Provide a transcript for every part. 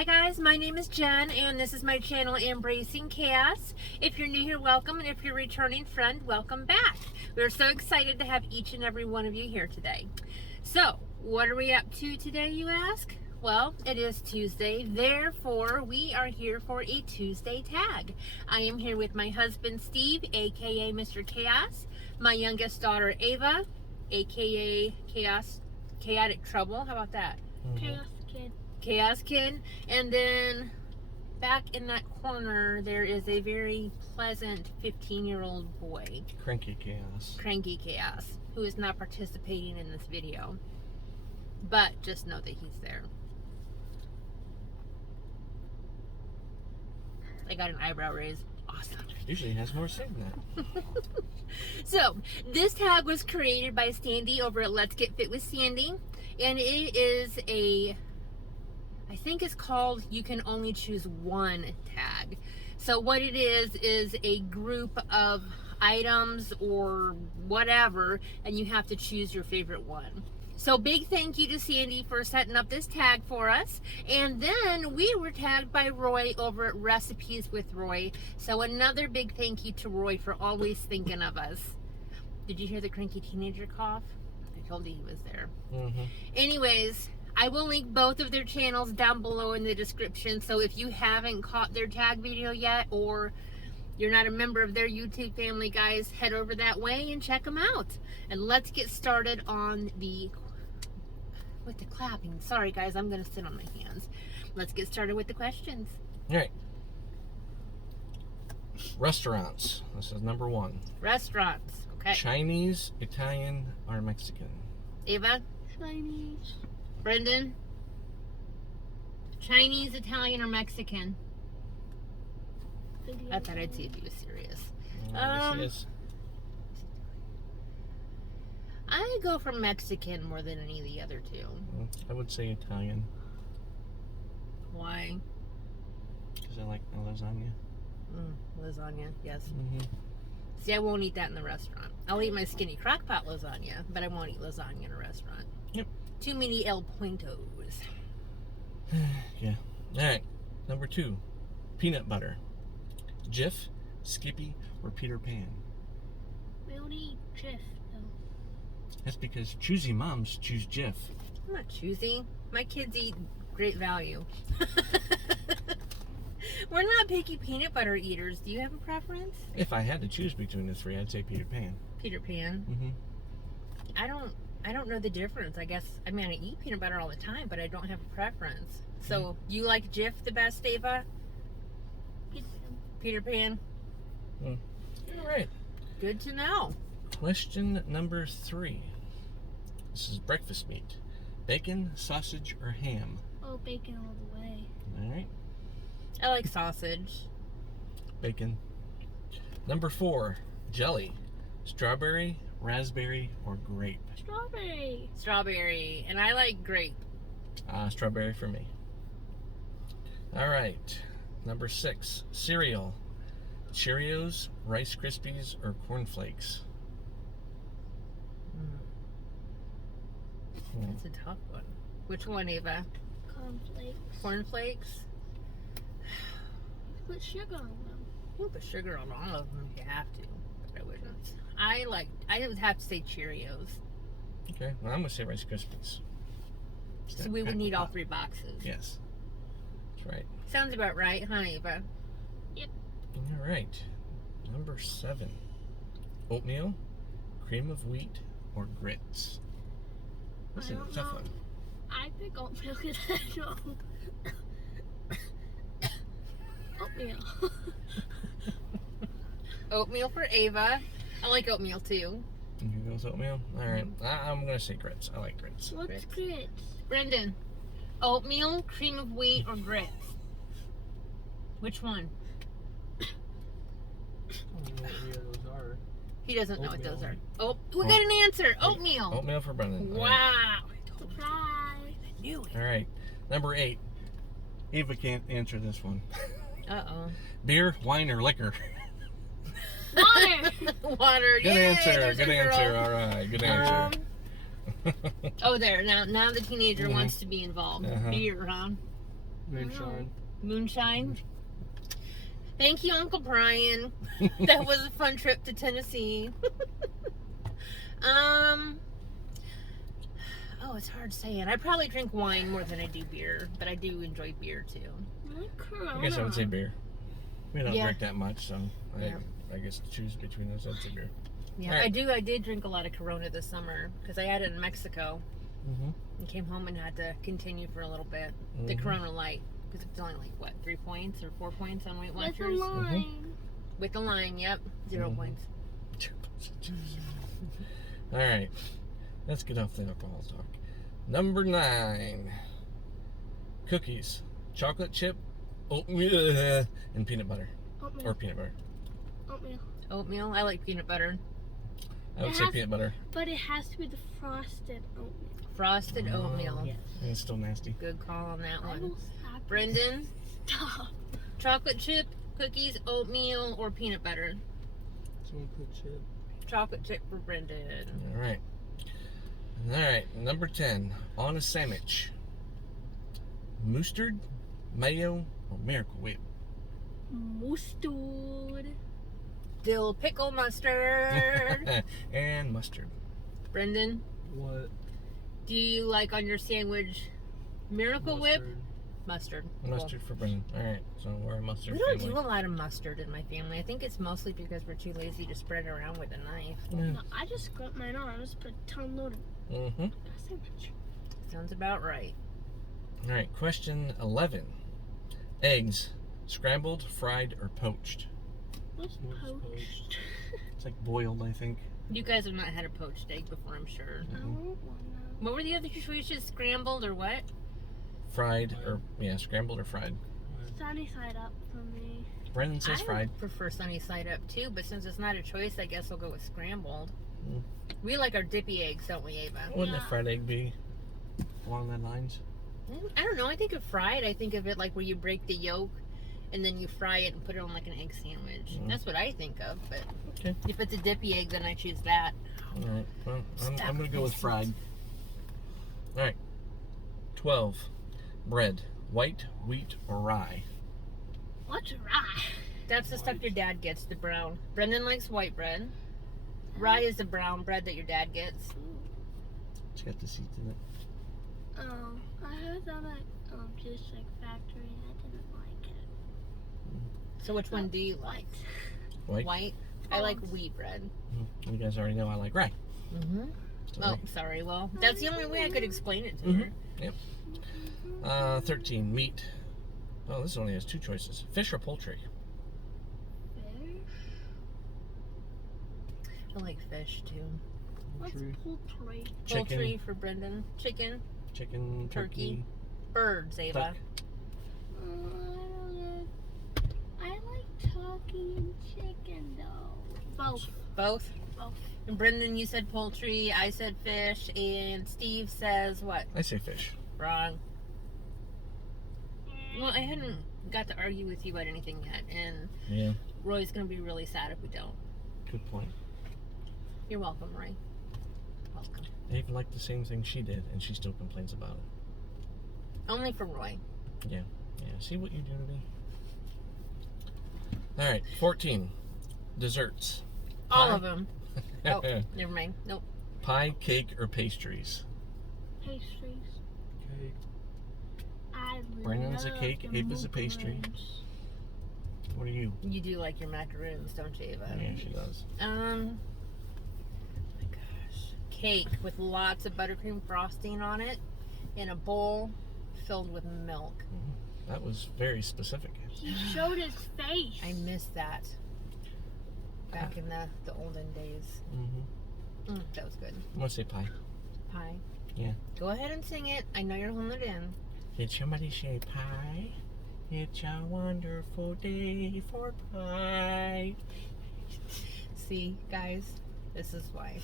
Hi guys, my name is Jen and this is my channel Embracing Chaos. If you're new here, welcome, and if you're a returning friend, welcome back. We're so excited to have each and every one of you here today. So, what are we up to today, you ask? Well, it is Tuesday, therefore we are here for a Tuesday tag. I am here with my husband Steve, aka Mr. Chaos, my youngest daughter Ava, aka Chaotic Trouble. How about that? Chaos Kid. And then back in that corner there is a very pleasant 15-year-old boy, Cranky Chaos, who is not participating in this video, but just know that he's there. I got an eyebrow raise. Awesome. Usually has more to say than that. So this tag was created by Sandy over at Let's Get Fit with Sandy, and it is I think it's called You Can Only Choose One tag. So what it is a group of items or whatever, and you have to choose your favorite one. So big thank you to Sandy for setting up this tag for us. And then we were tagged by Roy over at Recipes with Roy. So another big thank you to Roy for always thinking of us. Did you hear the cranky teenager cough? I told you he was there. Anyways, I will link both of their channels down below in the description. So if you haven't caught their tag video yet, or you're not a member of their YouTube family, guys, head over that way and check them out. And let's get started on with the clapping. Sorry guys, I'm gonna sit on my hands. Let's get started with the questions. All right. Restaurants. This is number one. Restaurants. Okay. Chinese, Italian, or Mexican? Ava? Chinese. Brendan? Chinese, Italian, or Mexican? I thought I'd see if he was serious. I guess he is. I go for Mexican more than any of the other two. I would say Italian. Why? Because I like the lasagna. Lasagna, yes. See, I won't eat that in the restaurant. I'll eat my skinny crockpot lasagna, but I won't eat lasagna in a restaurant. Yep. Too many El Pointos. Yeah. All right. Number two. Peanut butter. Jif, Skippy, or Peter Pan? We don't eat Jif, though. That's because choosy moms choose Jif. I'm not choosy. My kids eat Great Value. We're not picky peanut butter eaters. Do you have a preference? If I had to choose between the three, I'd say Peter Pan. Peter Pan? I don't know the difference. I guess, I mean, I eat peanut butter all the time, but I don't have a preference. So, you like Jif the best, Ava? Peter Pan? All right. Good to know. Question number three. This is breakfast meat. Bacon, sausage, or ham? Oh, bacon all the way. All right. I like sausage. Bacon. Number four. Jelly. Strawberry, raspberry, or grape? Strawberry. Strawberry. And I like grape. Strawberry for me. All right. Number six. Cereal. Cheerios, Rice Krispies, or Corn Flakes? That's a tough one. Which one, Ava? Cornflakes. Corn Flakes? Put sugar on them. You put sugar on all of them if you have to, but I wouldn't. I would have to say Cheerios. Okay, well, I'm going to say Rice Krispies. So we would need all three boxes. Yes. That's right. Sounds about right, huh, Ava? Yep. All right. Number seven. Oatmeal, cream of wheat, or grits? This is a tough one. I pick oatmeal because I know. Oatmeal. Oatmeal for Ava. I like oatmeal too. You go with oatmeal? All right. I'm going to say grits. I like grits. What's grits? Brendan, oatmeal, cream of wheat, or grits? Which one? I don't know what any of those are. He doesn't know what Oatmeal. those are. Oh, we got an answer. Oatmeal. Oatmeal for Brendan. All Wow. right. Surprise. I knew it. All right. Number 8. Eva can't answer this one. Uh-oh. Beer, wine, or liquor? Water. Water. Good Yay, answer. there's Good a girl. answer. All right. Good answer. Oh, there. Now the teenager wants to be involved. Uh-huh. Beer, huh? Moonshine. Moonshine. Thank you, Uncle Brian. That was a fun trip to Tennessee. Oh, it's hard saying. I probably drink wine more than I do beer, but I do enjoy beer too. I like Corona. I guess I would say beer. We don't Yeah. drink that much, so Yeah. I guess to choose between those, I'd say beer. Yeah, All right. I did drink a lot of Corona this summer because I had it in Mexico Mm-hmm. and came home and had to continue for a little bit. The Mhm. Corona Light, because it's only like what, 3 points or 4 points on Weight With the Watchers line. with the lime. Yep, 0 Mhm. points. All right, let's get off the alcohol talk. Number 9, cookies, chocolate chip, oatmeal, and peanut butter, Oatmeal. or peanut butter. Oatmeal. Oatmeal. I like peanut butter. I would It say has- peanut butter. But it has to be the frosted oatmeal. Frosted oatmeal. Yes. And it's still nasty. Good call on that I one. will slap you. Brendan, Stop. chocolate chip, cookies, oatmeal, or peanut butter? Chocolate chip. Chocolate chip for Brendan. All right. All right, number 10, on a sandwich, mustard, mayo, or Miracle Whip. Mustard. Dill pickle mustard. And mustard. Brendan, What? do you like on your sandwich Miracle Whip? Mustard. Mustard. Cool. Mustard for Brendan. All right, so we're a mustard We don't family. do a lot of mustard in my family. I think it's mostly because we're too lazy to spread it around with a knife. No, I just scraped mine on. I just put a ton load of Mm-hmm. sandwich. Sounds about right. All right, question 11. Eggs, scrambled, fried, or poached? What's What's poached? It's like boiled, I think. You guys have not had a poached egg before, I'm sure. I want one now. What were the other two choices? Scrambled or what? Fried, or, yeah, scrambled or fried. Sunny side up for me. Brendan says I fried. prefer sunny side up too, but since it's not a choice, I guess I'll go with scrambled. Mm. We like our dippy eggs, don't we, Ava? Wouldn't Yeah. a fried egg be along that lines? I don't know. I think of fried. I think of it like where you break the yolk and then you fry it and put it on like an egg sandwich. Mm. That's what I think of. But Okay. if it's a dippy egg, then I choose that. All right, well, I'm Stop going to go with this. fried. All right, 12. Bread, white, wheat, or rye? What's rye? That's the stuff your dad gets, the brown. Brendan likes white bread. Rye is the brown bread that your dad gets. It's got the seeds in it. Oh, I heard that at Juice Like Factory and I didn't like it. So which one do you like? White? White? I like wheat bread. You guys already know I like rye. Mm-hmm. So Oh, sorry. Well, that's the only way I could explain it to Mhm. her. Yep. 13. Meat. Oh, this only has 2 choices. Fish or poultry? Fish? I like fish too. What's Poultry. poultry? Chicken. Poultry for Brendan. Chicken. Chicken, turkey, Birds, Ava. duck. I don't know. I like turkey and chicken though. Both. Both. Both. And Brendan, you said poultry. I said fish. And Steve says what? I say fish. Wrong. Well, I hadn't got to argue with you about anything yet, and Yeah, Roy's gonna be really sad if we don't. good point. You're welcome, Roy. Welcome. I even like the same thing she did, and she still complains about it. Only for Roy. Yeah, see what you do to me? All right, 14. Desserts. All Pie? of them. Oh, never mind. Nope. Pie, cake, or pastries? Pastries. Cake. I Brandon's a love cake, the Ava's a pastry. macaroons. What are you? You do like your macaroons, don't you, Ava? Yeah, she does. My gosh. Cake with lots of buttercream frosting on it in a bowl filled with milk. That was very specific. He showed his face. I missed that. Back in the olden days. Mm-hmm. That was good. I'm gonna say pie. Pie. Yeah. Go ahead and sing it. I know you're holding it in. Did somebody say pie? It's a wonderful day for pie. See, guys, this is why.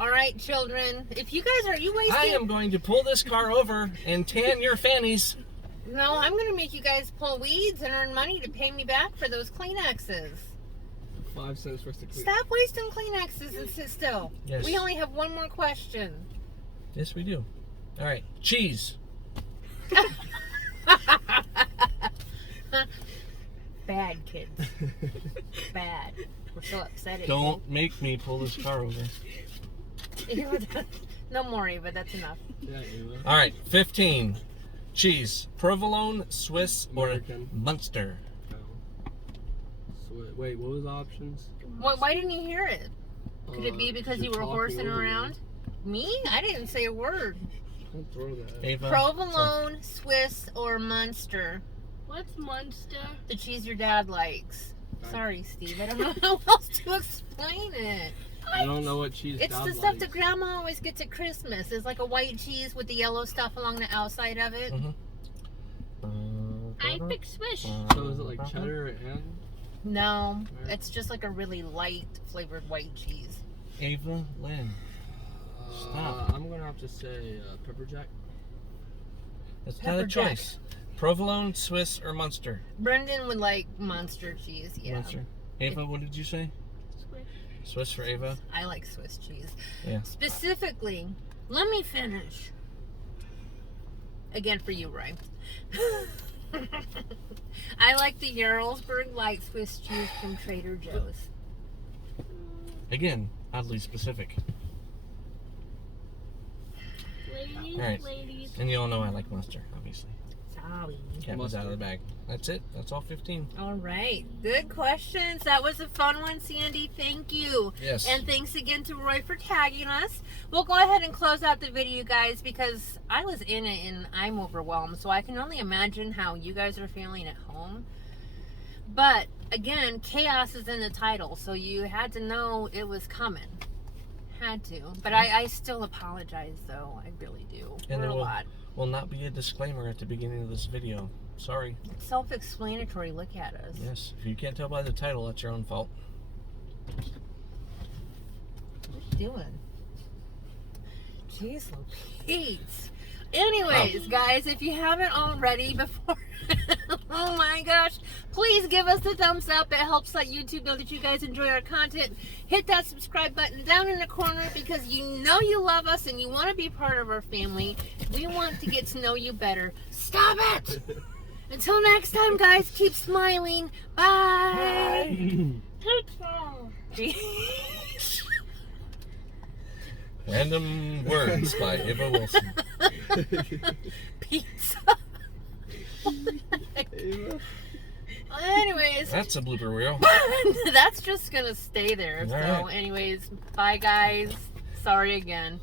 All right, children. If you guys are you wasting? I am going to pull this car over and tan your fannies. No, I'm gonna make you guys pull weeds and earn money to pay me back for those Kleenexes. 5 cents for us to clean. Stop wasting Kleenexes and sit still. Yes. We only have one more question. Yes, we do. All right, cheese. Bad kids. Bad. We're so upset at Don't make me pull this car over. you. No more, Ava. That's enough. Yeah, Ava. All right, 15. Cheese, provolone, Swiss, American. or Munster. Oh. Wait, what was the options? Why didn't you hear it? Could it be because you you're were talking horsing over around? Me? I didn't say a word. me. Don't throw that. Ava. Provolone, Swiss, or Munster? What's Munster? The cheese your dad likes. Right. Sorry, Steve. I don't know how else to explain it. I don't know what cheese It's Dad the stuff likes. that Grandma always gets at Christmas. It's like a white cheese with the yellow stuff along the outside of it. I pick Swiss. So is it like cheddar and? No, it's just like a really light flavored white cheese. Ava Lynn. Stop. I'm gonna have to say pepper jack. That's not Pepper a jack. choice. Provolone, Swiss, or Munster? Brendan would like Munster cheese. Yeah, Munster. Ava, what did you say? Swiss. Swiss for Ava? I like Swiss cheese. Yeah. Specifically, let me finish. Again for you, Ray. I like the Jarlsberg light Swiss cheese from Trader Joe's. Again, oddly specific. Ladies, Alright. ladies. And you all know I like Munster, obviously. Sorry. Cat was out of the bag. That's it. That's all 15. All right. Good questions. That was a fun one, Sandy. Thank you. Yes. And thanks again to Roy for tagging us. We'll go ahead and close out the video, guys, because I was in it and I'm overwhelmed. So I can only imagine how you guys are feeling at home. But again, chaos is in the title, so you had to know it was coming. Had to. But I still apologize, though. I really do. And For there a lot. will not be a disclaimer at the beginning of this video. Sorry. It's self-explanatory. Look at us. Yes. If you can't tell by the title, that's your own fault. What are you doing? Jeez Louise. Anyways, guys, if you haven't already before, oh my gosh, please give us a thumbs up. It helps let YouTube know that you guys enjoy our content. Hit that subscribe button down in the corner because you know you love us and you want to be part of our family. We want to get to know you better. Stop it! Until next time, guys, keep smiling. Bye. Jeez. Random Words by Ava Wilson. Pizza. Ava. Anyways, That's a blooper reel. that's just gonna stay there. All So, right. anyways, bye guys. Sorry again.